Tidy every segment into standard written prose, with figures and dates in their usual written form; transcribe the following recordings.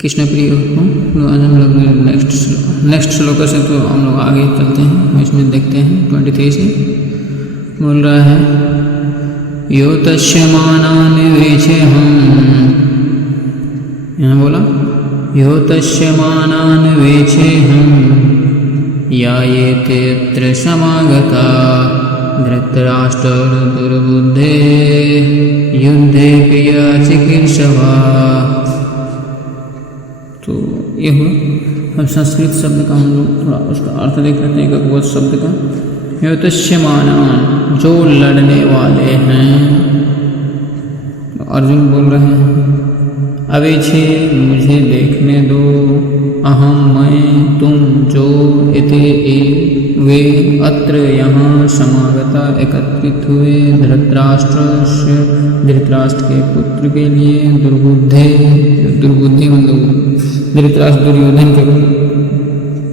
कृष्ण प्रिय को आज हम लोग नेक्स्ट श्लोक से तो हम लोग आगे चलते हैं, इसमें देखते हैं 23 से बोल रहा है यो तस्य मानान् वेचेऽहं, यहाँ बोला यो तस्य मानान् वेचेऽहं यायेते यत्र समागता धृतराष्ट्र दुर्बुद्धे युद्धे प्रिय चिकीर्षवा। तो ये हुआ। अब संस्कृत शब्द का हम लोग थोड़ा उसका अर्थ देख लेते हैं, एक शब्द का योतस्यमानान्, जो लड़ने वाले हैं। अर्जुन बोल रहे हैं अवेछे, मुझे देखने दो, अहम मैं, तुम, जो, इते वे, अत्र यहाँ, समागता एकत्रित हुए, धृतराष्ट्र के पुत्र के लिए, दुर्बुद्धि मतलब धृतराष्ट्र दुर्योधन के,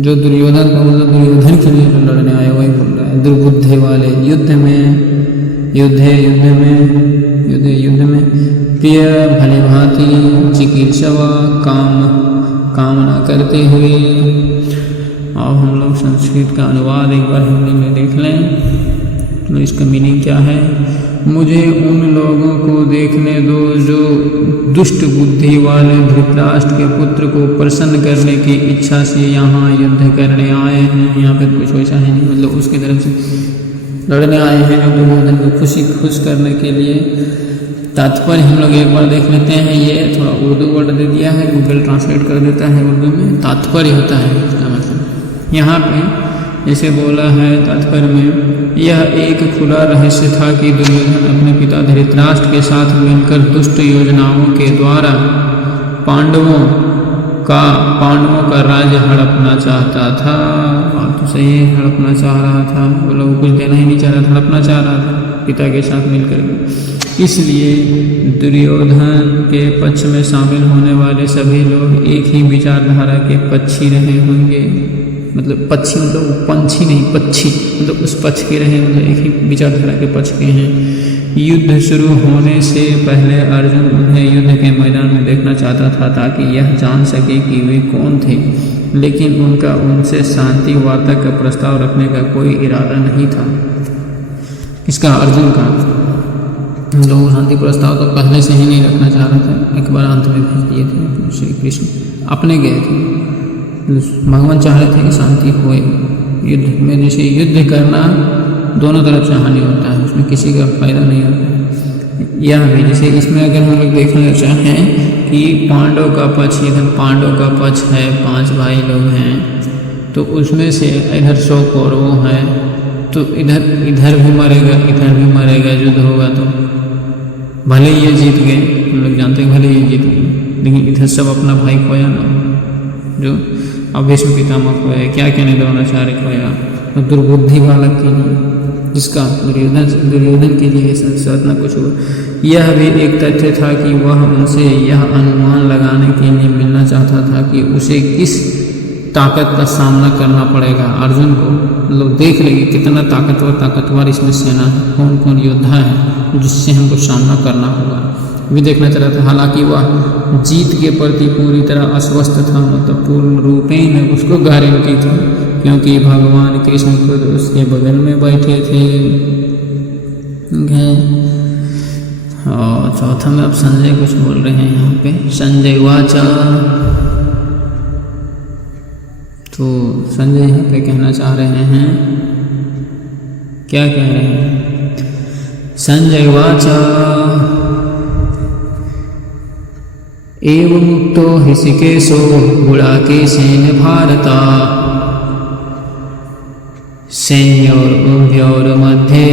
जो दुर्योधन का मतलब दुर्योधन के लिए जो लड़ने आए वही बोल रहा है, दुर्बुद्धि वाले, युद्ध में प्रिय भले भांति, चिकीर्षवा कामना करते हुए। अब हम लोग संस्कृत का अनुवाद एक बार हिंदी में देख लें तो इसका मीनिंग क्या है। मुझे उन लोगों को देखने दो जो दुष्ट बुद्धि वाले धृतराष्ट्र के पुत्र को प्रसन्न करने की इच्छा से यहाँ युद्ध करने आए हैं। यहाँ पे कुछ वैसा है नहीं, मतलब उसकी तरफ से लड़ने आए हैं दुर्योधन को खुश करने के लिए। तात्पर्य हम लोग एक बार देख लेते हैं, ये थोड़ा उर्दू वर्ड दे दिया है, गूगल ट्रांसलेट कर देता है उर्दू में। तात्पर्य होता है इसका मतलब, यहाँ पे जैसे बोला है तात्पर्य में, यह एक खुला रहस्य था कि दुर्योधन अपने पिता धृतराष्ट्र के साथ मिलकर दुष्ट योजनाओं के द्वारा पांडवों का राज्य हड़पना चाहता था। और तो सही हड़पना चाह रहा था, वो लोग कुछ देना ही नहीं चाह रहा था, हड़पना चाह रहा था पिता के साथ मिलकर। इसलिए दुर्योधन के पक्ष में शामिल होने वाले सभी लोग एक ही विचारधारा के पक्षी रहे होंगे। मतलब पक्षी मतलब पंछी नहीं, पक्षी मतलब उस पक्ष के रहे, मतलब एक ही विचारधारा के पक्ष के हैं। युद्ध शुरू होने से पहले अर्जुन उन्हें युद्ध के मैदान में देखना चाहता था ताकि यह जान सके कि वे कौन थे, लेकिन उनका उनसे शांति वार्ता का प्रस्ताव रखने का कोई इरादा नहीं था। इसका अर्जुन का लोग शांति प्रस्ताव तो पहले से ही नहीं रखना चाह रहे थे, एक बार अंत में भेज दिए थे। श्री कृष्ण अपने गए थे, भगवान चाह रहे थे कि शांति होए युद्ध में। जैसे युद्ध करना दोनों तरफ से हानि होता है, उसमें किसी का फायदा नहीं होता है। यह भी जैसे इसमें अगर हम लोग देखना चाहें कि पांडव का पक्ष, इधर पांडव का पक्ष है, 5 भाई लोग हैं, तो उसमें से इधर 100 कौरव हैं, तो इधर भी मरेगा, इधर भी मरेगा, युद्ध होगा तो भले ये जीत गए, हम लोग जानते हैं भले ये जीत गए, लेकिन इधर सब अपना भाई खोया ना, जो अब भीष्म पितामह खोया, क्या कहने द्रोणाचार्य खोया, तो दुर्बुद्धि वाला के लिए, जिसका दुर्योधन के लिए इतना कुछ हुआ। यह भी एक तथ्य था कि वह उनसे यह अनुमान लगाने के लिए मिलना चाहता था कि उसे किस ताकत का सामना करना पड़ेगा। अर्जुन को लोग देख लेंगे कितना ताकतवर इसमें सेना है, कौन कौन योद्धा है जिससे हमको सामना करना होगा, भी देखना चाह रहा था। हालांकि वह जीत के प्रति पूरी तरह अस्वस्थ था, मतलब पूर्ण रूपेण उसको गारंटी थी, क्योंकि भगवान कृष्ण खुद उसके बगल में बैठे थे। और चौथा में अब संजय कुछ बोल रहे हैं यहाँ पे। संजय वाचा, तो संजय यहाँ पे कहना चाह रहे हैं, क्या कह रहे हैं। संजय वाचा एवं मुक्तो ऋषिकेशो गुडाकेशेन भारता सैन्योर्मध्ये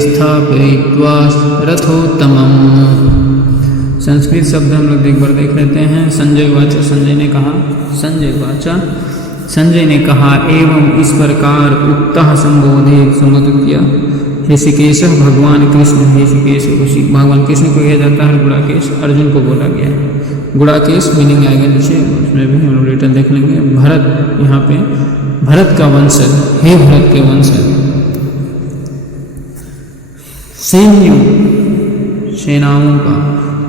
स्थापयित्वा रथोत्तमम्। संस्कृत शब्द हम लोग एक बार देख लेते हैं। संजय वाचा, संजय ने कहा एवं इस प्रकार उत्तः संबोधे संबोधित किया। ऋषिकेश भगवान कृष्ण, ऋषिकेश भगवान कृष्ण को कहा जाता है, गुड़ाकेश अर्जुन को बोला गया है। गुड़ाकेश मीनिंग आएगा नीचे, उसमें भी हम लोग रिटर्न देख लेंगे। भरत, यहाँ पे भरत का वंशज, हे भरत के वंशज। सेनाओं का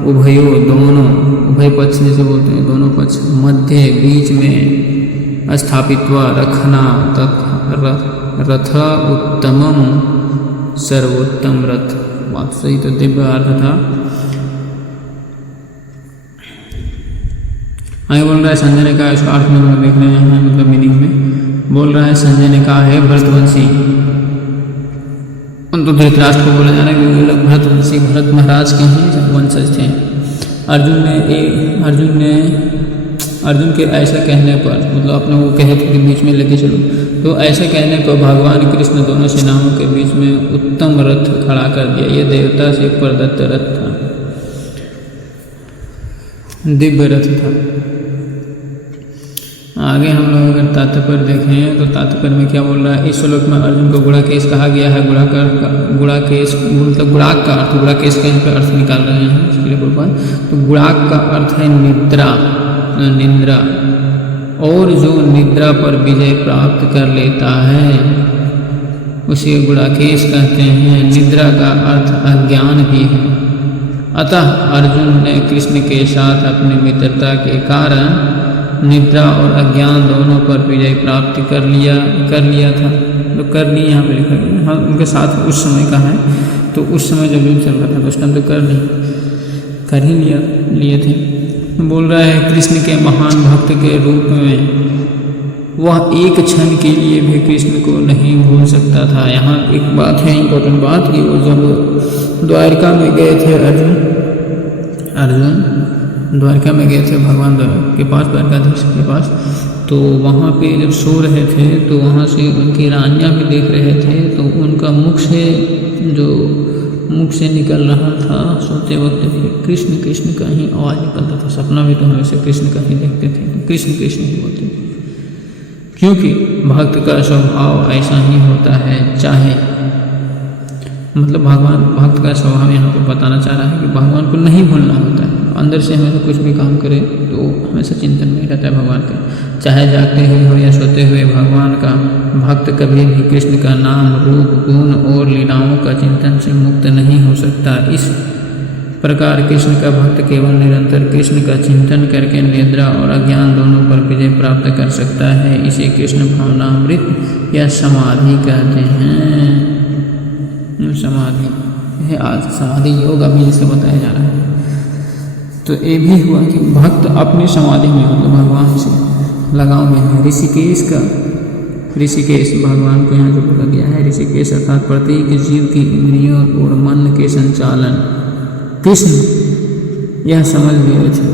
उभयो दोनों, उभय पक्ष जैसे बोलते हैं दोनों पक्ष, मध्य बीच में स्थापित्वा रखना, तथा रथ उत्तमम सर्वोत्तम रथ। बात सही, तो दिव्य अर्थ था। आगे बोल रहा है संजय ने कहा, इसका अर्थ में हम लोग देख रहे हैं, मतलब मीनिंग में बोल रहा है संजय ने कहा है भरतवंशी, उनको धृतराष्ट्र को बोला जा रहा है क्योंकि लोग भरतवंशी, भरत महाराज के ही वंशज थे। अर्जुन के ऐसा कहने पर, मतलब अपने वो कहे थे कि बीच में लेके चलो, तो ऐसा कहने पर भगवान कृष्ण दोनों सेनाओं के बीच में उत्तम रथ खड़ा कर दिया। ये देवता से प्रदत्त रथ था, दिव्य रथ था। आगे हम लोग अगर तात्पर्य देखें तो तात्पर्य में क्या बोल रहा है, इस श्लोक में अर्जुन को गुड़ाकेश कहा गया है। गुड़ाकेश मतलब गुड़ाक का अर्थ, गुड़ाकेश का यहाँ पे अर्थ निकाल रहे हैं इसके लिए बोल। तो गुड़ाक का अर्थ है निद्रा, निद्रा, और जो निद्रा पर विजय प्राप्त कर लेता है उसे गुड़ाकेश कहते हैं। निद्रा का अर्थ अज्ञान भी है। अतः अर्जुन ने कृष्ण के साथ अपनी मित्रता के कारण निद्रा और अज्ञान दोनों पर विजय प्राप्त कर लिया था। तो कर ली यहाँ पे लिखा गया, हाँ उनके साथ उस समय का है, तो उस समय जब युद्ध चल रहा था तो उस टाइम तो कर ही लिए थे। बोल रहा है कृष्ण के महान भक्त के रूप में वह एक क्षण के लिए भी कृष्ण को नहीं भूल सकता था। यहाँ एक बात है, इम्पोर्टेंट बात, कि वो जब द्वारका में गए थे अर्जुन द्वारका में गए थे भगवान के पास, द्वारकाधीश के पास, तो वहाँ पे जब सो रहे थे तो वहाँ से उनकी रानियाँ भी देख रहे थे, तो उनका मुख से निकल रहा था सोते वक्त कृष्ण कृष्ण का ही आवाज़ निकलता था। सपना भी तो हमेशा कृष्ण का ही देखते थे, तो कृष्ण कृष्ण ही बोलते थे, क्योंकि भक्त का स्वभाव ऐसा ही होता है। चाहे मतलब भक्त का स्वभाव यहाँ पे बताना चाह रहा है कि भगवान को नहीं भूलना होता है। अंदर से हमेशा कुछ भी काम करे तो हमेशा चिंतन में रहता है भगवान का, चाहे जागते हुए हो या सोते हुए। भगवान का भक्त कभी भी कृष्ण का नाम, रूप, गुण और लीलाओं का चिंतन से मुक्त नहीं हो सकता। इस प्रकार कृष्ण का भक्त केवल निरंतर कृष्ण का चिंतन करके निद्रा और अज्ञान दोनों पर विजय प्राप्त कर सकता है। इसे कृष्ण भावनामृत या समाधि कहते हैं। समाधि है, आज समाधि योग अभी जिसे बताया जा रहा है। तो ये भी हुआ कि भक्त अपनी समाधि में, मतलब भगवान से लगाव में है। ऋषिकेश भगवान को यहाँ जो बोला गया है, ऋषिकेश अर्थात प्रत्येक जीव की इंद्रियों और मन के संचालन कृष्ण यह समझ गए थे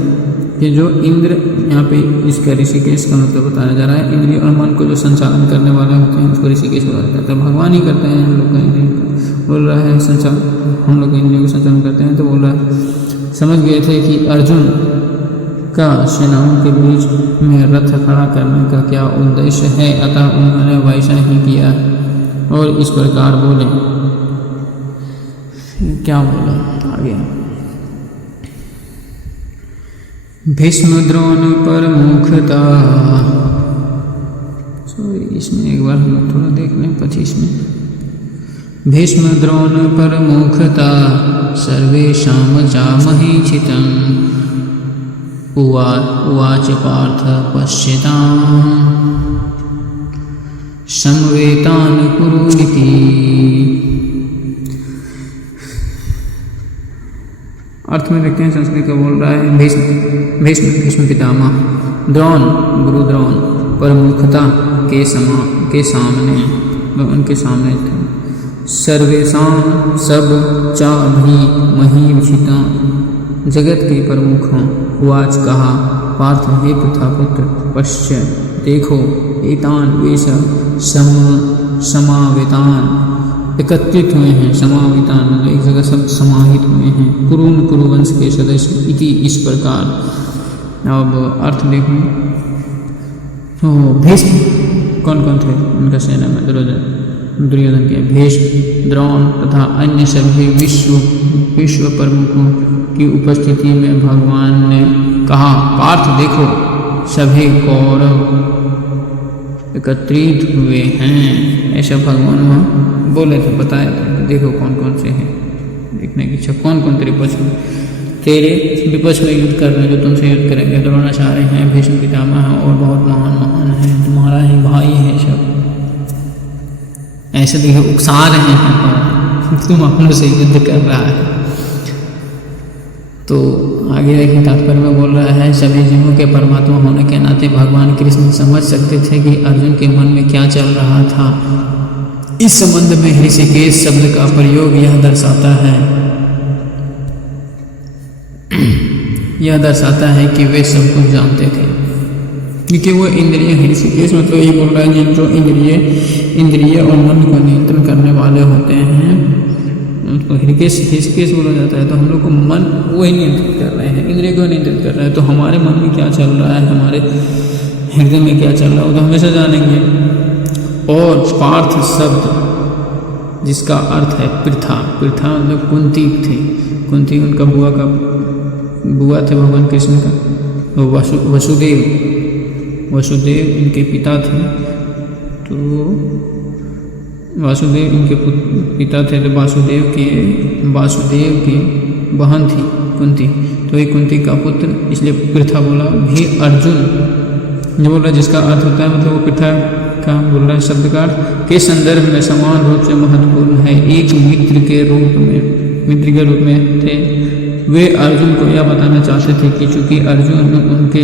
कि जो इंद्र, यहाँ पे इसका ऋषिकेश का मतलब बताया जा रहा है, इंद्रिय और मन को जो संचालन करने वाले होते हैं उसको ऋषिकेश बोला जाता है। भगवान ही करते हैं, हम लोग का इंद्रिय बोल रहा है संचालन, हम लोग इंद्रियों को संचालन करते हैं। तो बोल रहा है समझ गए थे कि अर्जुन का सेनाओं के बीच में रथ खड़ा करने का क्या उद्देश्य है, अतः उन्होंने वैसा ही किया और इस प्रकार बोले। क्या बोले आगे, भीष्म द्रोण पर मुखता, सॉरी इसमें एक बार हम लोग थोड़ा देख लें 25 में। भीष्म द्रोण पर मुखता सर्वेषां जामहीचितं उवाच पार्थ पश्यताम् समवेतान् कुरुनिति। अर्थ में देखते हैं, संस्कृत का बोल रहा है भीष्म पितामह, द्रोण गुरु द्रोण पर मुखता के सामने, उनके सामने थे। सर्वेषां सब चा भी महीमहिता जगत के प्रमुख हों। उवाच कहा, पार्थ हे प्रथापुत्र पश्य देखो, एतान वेश समावेतान एकत्रित हुए हैं, समावेतान मतलब एक जगह सब समाहित हुए हैं, कुरुवंश के सदस्य इति इस प्रकार। अब अर्थ देखो, तो भीष्म कौन कौन थे उनका सेना में, दुर्योधन के, भीष्म, द्रोण तथा अन्य सभी विश्व प्रमुखों की उपस्थिति में भगवान ने कहा, पार्थ देखो सभी कौरव एकत्रित हुए हैं। ऐसा भगवान वहाँ बोले थे, बताया था, देखो कौन कौन से हैं, देखने की इच्छा कौन कौन तेरे पक्ष में। तेरे विपक्ष में युद्ध कर रहे हैं, जो तुमसे युद्ध करेंगे। द्रोणाचार्य हैं, भीष्म पितामह हैं और बहुत महान हैं, तुम्हारा ही भाई है सब। ऐसे देखो उकसा रहे हैं, तुम अपनों से युद्ध कर रहा है। तो आगे देखिए तात्पर्य में बोल रहा है, सभी जीवों के परमात्मा होने के नाते भगवान कृष्ण समझ सकते थे कि अर्जुन के मन में क्या चल रहा था। इस संबंध में ऋषिकेश शब्द का प्रयोग यह दर्शाता है कि वे सब कुछ जानते थे, क्योंकि वो इंद्रिय, ऋषिकेश मतलब ये बोल रहा है जो इंद्रिय और मन को नियंत्रण करने वाले होते हैं उनको ऋषिकेश बोला जाता है। तो हम लोग को मन वही नियंत्रित कर रहे हैं, इंद्रिय को नियंत्रित कर रहे हैं। तो हमारे मन में क्या चल रहा है, हमारे हृदय में क्या चल रहा है, वो तो हमेशा जानेंगे। और पार्थ शब्द जिसका अर्थ है पृथा मतलब कुंती थी। कुंती उनका बुआ थे भगवान कृष्ण का। वसुदेव इनके पिता थे। तो वासुदेव इनके पिता थे। तो वासुदेव की बहन थी कुंती, तो ये कुंती का पुत्र, इसलिए पृथा बोला। भी अर्जुन जो बोल रहा जिसका अर्थ होता है मतलब वो पृथा का बोल रहा है शब्द का के संदर्भ में समान रूप से महत्वपूर्ण है। एक मित्र के रूप में थे। वे अर्जुन को यह बताना चाहते थे कि चूंकि अर्जुन उनके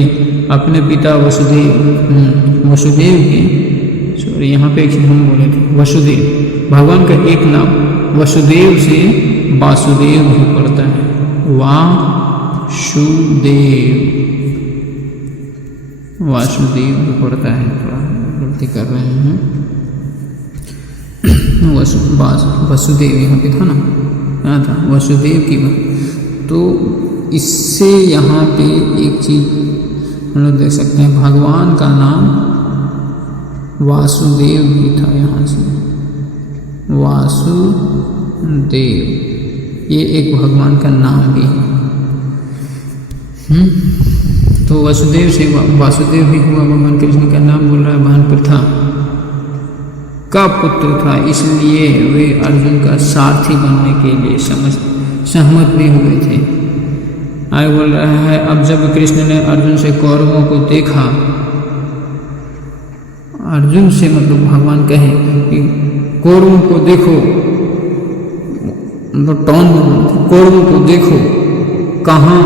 अपने पिता वसुदेव के यहाँ पे एक हम बोले थे वसुदेव, भगवान का एक नाम वसुदेव से वासुदेव भी पड़ता है। वासुदेव भी पड़ता है, थोड़ा गलती कर रहे हैं। वसुदेव यहाँ पे था ना, यहाँ था वसुदेव की बात। तो इससे यहाँ पे एक चीज हम लोग देख सकते हैं, भगवान का नाम वासुदेव भी था। यहाँ से वासुदेव ये एक भगवान का नाम भी है। तो वासुदेव से वासुदेव भी हुआ भगवान कृष्ण का नाम। बोल रहा है बहन पृथा का पुत्र था, इसलिए वे अर्जुन का सारथी बनने के लिए सहमत भी हुए थे। आगे बोल रहा है, अब जब कृष्ण ने अर्जुन से कौरवों को देखा, अर्जुन से मतलब भगवान कहे कि कौरवों को देखो, मतलब टॉन कौरवों को देखो, कहा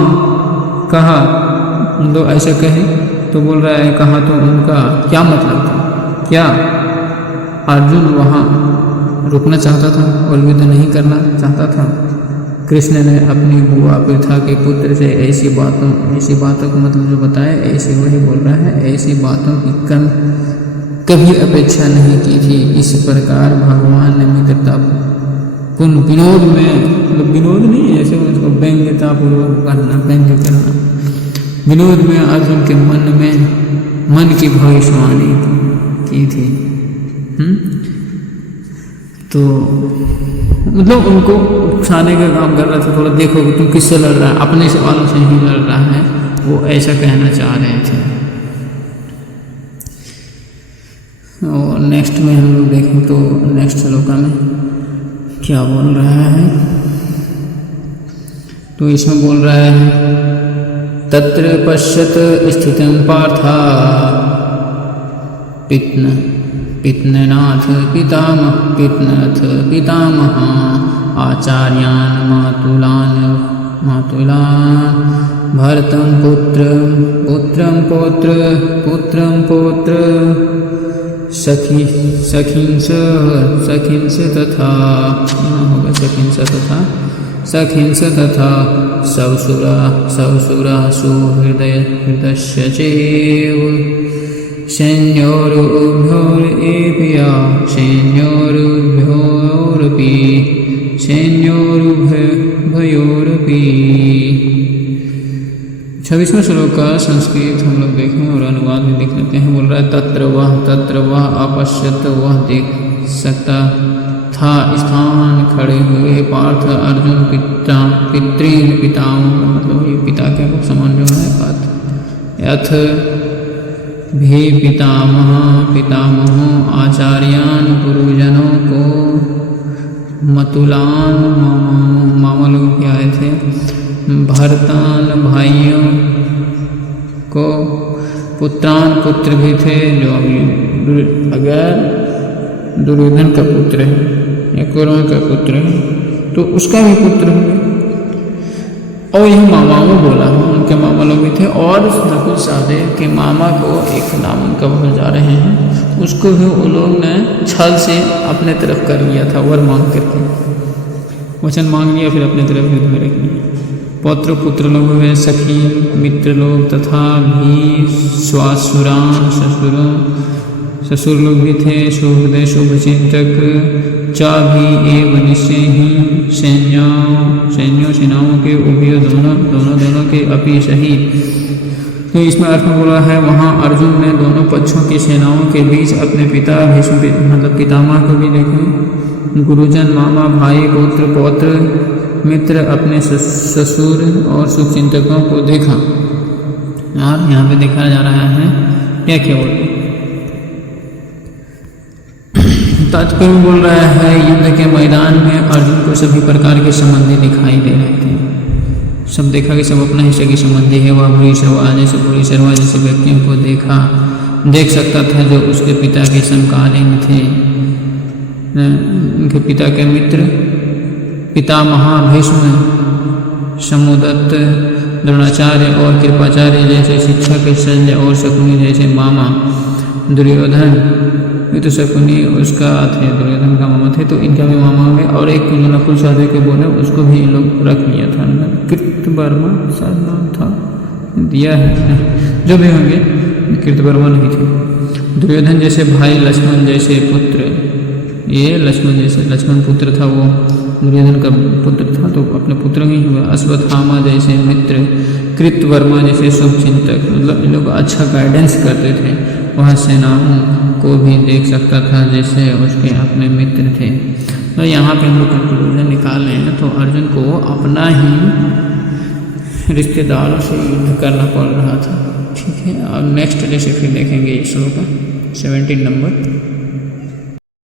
मतलब ऐसा कहे तो बोल रहा है कहा, तो उनका क्या मतलब था? क्या अर्जुन वहाँ रुकना चाहता था और युद्ध नहीं करना चाहता था? कृष्ण ने अपनी बुआ पृथा के पुत्र से ऐसी बातों को मतलब जो बताया, ऐसे वही बोल रहा है, ऐसी बातों की कभी अपेक्षा नहीं की थी। इस प्रकार भगवान ने मित्रता पूर्ण विनोद में, मतलब विनोद नहीं ऐसे उसको व्यंग्यतापूर्वक करना, विनोद में अर्जुन के मन की भविष्यवाणी की थी। तो मतलब उनको उकसाने का काम कर रहा था, थोड़ा देखो कि तुम किससे लड़ रहा है, अपने से वालों से ही लड़ रहा है, वो ऐसा कहना चाह रहे थे। और नेक्स्ट में हम लोग देखें तो नेक्स्ट श्लोका में क्या बोल रहा है, तो इसमें बोल रहा है, तत्र पश्यत स्थितं पार्थ पितृनाथ पितामह आचार्यान् मातुलान् भरतं पुत्रं पौत्र सखींस तथा सवसुरा सुहृदयस्य चैव सैन्योरुभयोरपि। 26वां श्लोक का संस्कृत हम लोग देखें और अनुवाद भी देख लेते हैं। बोल रहा है, तत्र वह अपश्यत, वह देख सकता था, स्थान खड़े हुए पार्थ अर्जुन पितामह, मतलब ये पिता के समान जो है, अथ भी पितामह आचार्यान गुरुजनों को मतुलान, मामा लोग भी आए थे, भरतान भाइयों को पुत्रान पुत्र भी थे, जो अगर दुर्योधन का पुत्र है या कौरवों का पुत्र है तो उसका भी पुत्र हुए। और यह मामाओं बोला है, उनके मामा लोग भी थे। और नकुल सहदेव के मामा को एक नाम उनका भूल जा रहे हैं, उसको भी वो लोग ने छल से अपने तरफ कर लिया था, वर मांग करके वचन मांग लिया, फिर अपने तरफ युद्ध में रख लिया। पौत्र पुत्र लोग हुए, सखी मित्र लोग तथा भी स्वासुरान ससुर लोग भी थे। शुभदय शुभ चिंतक चा भी एव निश्चय ही सैन्यों सेनाओं के उभय दोनों के अपि सही। तो इसमें अर्थ में बोला है, वहाँ अर्जुन ने दोनों पक्षों की सेनाओं के बीच अपने पिता भीष्म मतलब पितामह को भी देखा, गुरुजन मामा भाई पुत्र पौत्र मित्र अपने ससुर और शुभचिंतकों को देखा। और यहाँ पे देखा जा रहा है क्या क्या बोलते तात्पर्य बोल रहा है, युद्ध के मैदान में अर्जुन को सभी प्रकार के संबंधी दिखाई दे रहे थे। सब देखा कि सब अपना हिस्से के संबंधी है। वह बुरी शर्वा जैसे व्यक्तियों को देख सकता था जो उसके पिता के समकालीन थे। उनके पिता के मित्र पितामह भीष्म, समुदत्त, द्रोणाचार्य और कृपाचार्य जैसे शिक्षक, शल्य और शकुनी जैसे मामा। दुर्योधन ये तो शकुनी उसका थे, दुर्योधन का मामा थे, तो इनका भी मामा हुए। और एक नकुल सहदेव के बोले उसको भी इन लोग रख लिया था, कृतवर्मा शायद नाम था, दिया है, जो भी होंगे कृतवर्मा नहीं थे। दुर्योधन जैसे भाई, लक्ष्मण जैसे पुत्र, ये लक्ष्मण पुत्र था, वो दुर्योधन का पुत्र था तो अपने पुत्र ही हुआ। अश्वत्थामा जैसे मित्र, कृतवर्मा जैसे शुभचिंतक, मतलब इन लोग अच्छा गाइडेंस करते थे। वह सेनाओं को भी देख सकता था जैसे उसके अपने मित्र थे। तो यहाँ पे हम लोग कंक्लूजन निकाले हैं, तो अर्जुन को अपना ही रिश्तेदारों से युद्ध करना पड़ रहा था। ठीक है, अब नेक्स्ट डे से फिर देखेंगे इस श्लोक का 17 नंबर।